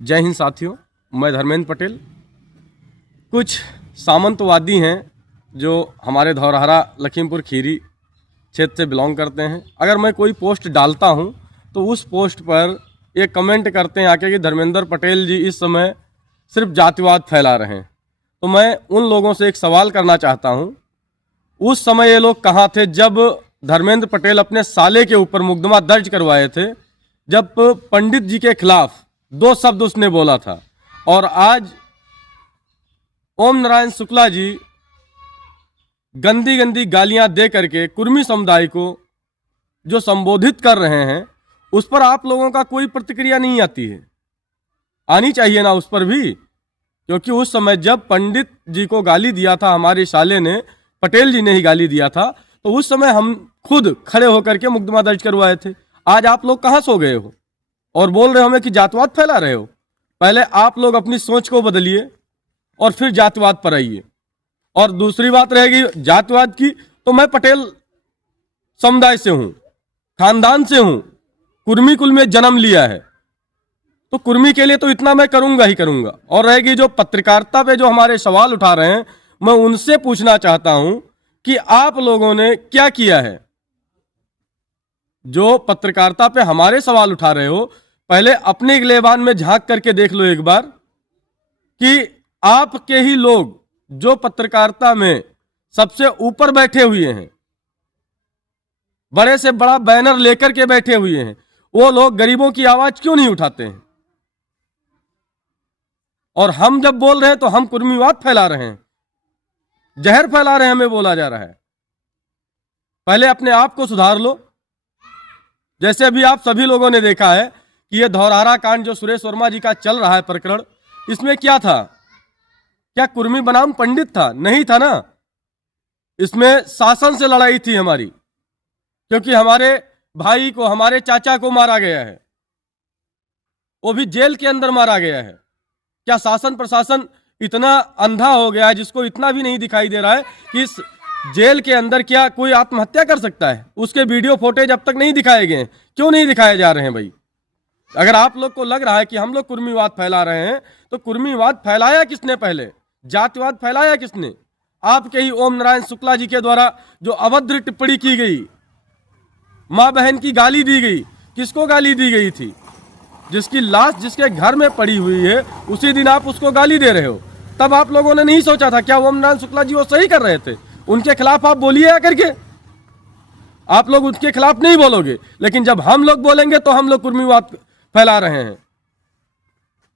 जय हिंद साथियों, मैं धर्मेंद्र पटेल। कुछ सामंतवादी हैं जो हमारे धौरहरा लखीमपुर खीरी क्षेत्र से बिलोंग करते हैं। अगर मैं कोई पोस्ट डालता हूं तो उस पोस्ट पर एक कमेंट करते हैं आके कि धर्मेंद्र पटेल जी इस समय सिर्फ जातिवाद फैला रहे हैं। तो मैं उन लोगों से एक सवाल करना चाहता हूं, उस समय ये लोग कहाँ थे जब धर्मेंद्र पटेल अपने साले के ऊपर मुकदमा दर्ज करवाए थे, जब पंडित जी के खिलाफ 2 शब्द उसने बोला था। और आज ओम नारायण शुक्ला जी गंदी गंदी गालियां दे करके कुर्मी समुदाय को जो संबोधित कर रहे हैं, उस पर आप लोगों का कोई प्रतिक्रिया नहीं आती है। आनी चाहिए ना उस पर भी, क्योंकि उस समय जब पंडित जी को गाली दिया था हमारे साले ने, पटेल जी ने ही गाली दिया था, तो उस समय हम खुद खड़े होकर के मुकदमा दर्ज करवाए थे। आज आप लोग कहाँ सो गए हो और बोल रहे हो हमें कि जातिवाद फैला रहे हो। पहले आप लोग अपनी सोच को बदलिए और फिर जातिवाद पर आइए। और दूसरी बात रहेगी जातिवाद की, तो मैं पटेल समुदाय से हूं, खानदान से हूं, कुर्मी कुल में जन्म लिया है, तो कुर्मी के लिए तो इतना मैं करूंगा ही करूंगा। और रहेगी जो पत्रकारिता पे जो हमारे सवाल उठा रहे हैं, मैं उनसे पूछना चाहता हूं कि आप लोगों ने क्या किया है। जो पत्रकारिता पे हमारे सवाल उठा रहे हो, पहले अपने गिलेबान में झांक करके देख लो एक बार कि आपके ही लोग जो पत्रकारिता में सबसे ऊपर बैठे हुए हैं, बड़े से बड़ा बैनर लेकर के बैठे हुए हैं, वो लोग गरीबों की आवाज क्यों नहीं उठाते हैं। और हम जब बोल रहे हैं तो हम कुर्मीवाद फैला रहे हैं, जहर फैला रहे हैं, हमें बोला जा रहा है। पहले अपने आप को सुधार लो। जैसे अभी आप सभी लोगों ने देखा है कि यह धौरहरा कांड जो सुरेश वर्मा जी का चल रहा है प्रकरण, इसमें क्या था? क्या कुर्मी बनाम पंडित था? नहीं था ना। इसमें शासन से लड़ाई थी हमारी, क्योंकि हमारे भाई को, हमारे चाचा को मारा गया है, वो भी जेल के अंदर मारा गया है। क्या शासन प्रशासन इतना अंधा हो गया है जिसको इतना भी नहीं दिखाई दे रहा है कि इस जेल के अंदर क्या कोई आत्महत्या कर सकता है? उसके वीडियो फुटेज अब तक नहीं दिखाए गए। क्यों नहीं दिखाए जा रहे हैं भाई? अगर आप लोग को लग रहा है कि हम लोग कुर्मीवाद फैला रहे हैं, तो कुर्मीवाद फैलाया किसने? पहले जातिवाद फैलाया किसने? आपके ही ओम नारायण शुक्ला जी के द्वारा जो अभद्र टिप्पणी की गई, मां बहन की गाली दी गई। किसको गाली दी गई थी? जिसकी लाश जिसके घर में पड़ी हुई है, उसी दिन आप उसको गाली दे रहे हो। तब आप लोगों ने नहीं सोचा था क्या ओम नारायण शुक्ला जी वो सही कर रहे थे? उनके खिलाफ आप बोलिए आकर के। आप लोग उनके खिलाफ नहीं बोलोगे, लेकिन जब हम लोग बोलेंगे तो हम लोग कुर्मीवाद फैला रहे हैं।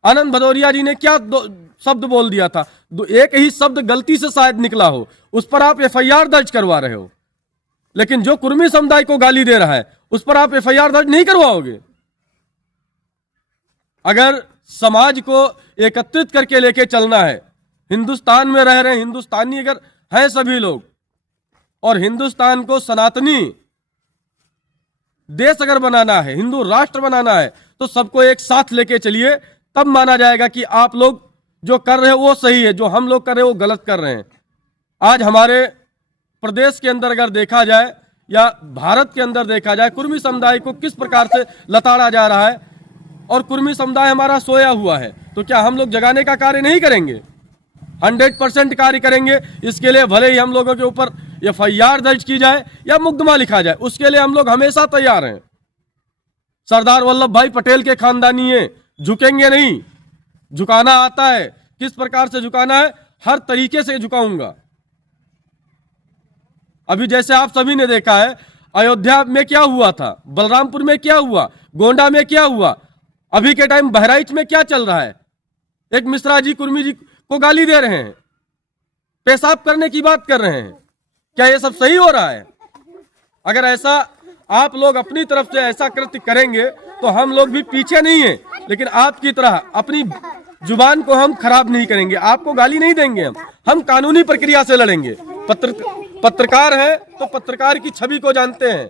आनंद भदौरिया जी ने क्या शब्द बोल दिया था? एक ही शब्द गलती से शायद निकला हो, उस पर आप एफआईआर दर्ज करवा रहे हो। लेकिन जो कुर्मी समुदाय को गाली दे रहा है, उस पर आप एफआईआर दर्ज नहीं करवाओगे। अगर समाज को एकत्रित करके लेके चलना है, हिंदुस्तान में रह रहे हिंदुस्तानी अगर हैं सभी लोग, और हिंदुस्तान को सनातनी देश अगर बनाना है, हिंदू राष्ट्र बनाना है, तो सबको एक साथ लेके चलिए। तब माना जाएगा कि आप लोग जो कर रहे हो वो सही है, जो हम लोग कर रहे हो वो गलत कर रहे हैं। आज हमारे प्रदेश के अंदर अगर देखा जाए या भारत के अंदर देखा जाए, कुर्मी समुदाय को किस प्रकार से लताड़ा जा रहा है, और कुर्मी समुदाय हमारा सोया हुआ है। तो क्या हम लोग जगाने का कार्य नहीं करेंगे? 100% कार्य करेंगे। इसके लिए भले ही हम लोगों के ऊपर एफआईआर दर्ज की जाए या मुकदमा लिखा जाए, उसके लिए हम लोग हमेशा तैयार हैं। सरदार वल्लभ भाई पटेल के खानदानी है, झुकेंगे नहीं। झुकाना आता है, किस प्रकार से झुकाना है, हर तरीके से झुकाऊंगा। अभी जैसे आप सभी ने देखा है, अयोध्या में क्या हुआ था, बलरामपुर में क्या हुआ, गोंडा में क्या हुआ, अभी के टाइम बहराइच में क्या चल रहा है। एक मिश्रा जी कुर्मी जी को गाली दे रहे हैं, पेशाब करने की बात कर रहे हैं। क्या ये सब सही हो रहा है? अगर ऐसा आप लोग अपनी तरफ से ऐसा कृत्य करेंगे तो हम लोग भी पीछे नहीं हैं, लेकिन आपकी तरह अपनी जुबान को हम खराब नहीं करेंगे, आपको गाली नहीं देंगे। हम कानूनी प्रक्रिया से लड़ेंगे। पत्रकार हैं तो पत्रकार की छवि को जानते हैं,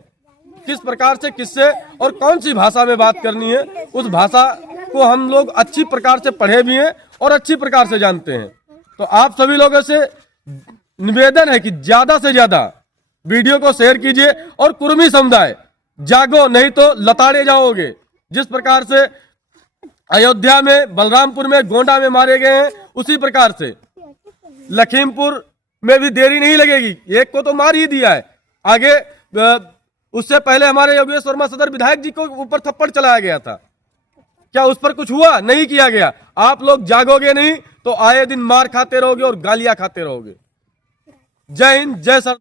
किस प्रकार से किससे और कौन सी भाषा में बात करनी है, उस भाषा को हम लोग अच्छी प्रकार से पढ़े भी हैं और अच्छी प्रकार से जानते हैं। तो आप सभी लोगों से निवेदन है कि ज्यादा से ज्यादा वीडियो को शेयर कीजिए और कुर्मी समुदाय जागो, नहीं तो लताड़े जाओगे। जिस प्रकार से अयोध्या में, बलरामपुर में, गोंडा में मारे गए हैं, उसी प्रकार से लखीमपुर में भी देरी नहीं लगेगी। एक को तो मार ही दिया है, आगे उससे पहले हमारे योगेश वर्मा सदर विधायक जी को ऊपर थप्पड़ चलाया गया था। क्या उस पर कुछ हुआ? नहीं किया गया। आप लोग जागोगे नहीं तो आए दिन मार खाते रहोगे और गालियां खाते रहोगे। जय हिंद, जय सर।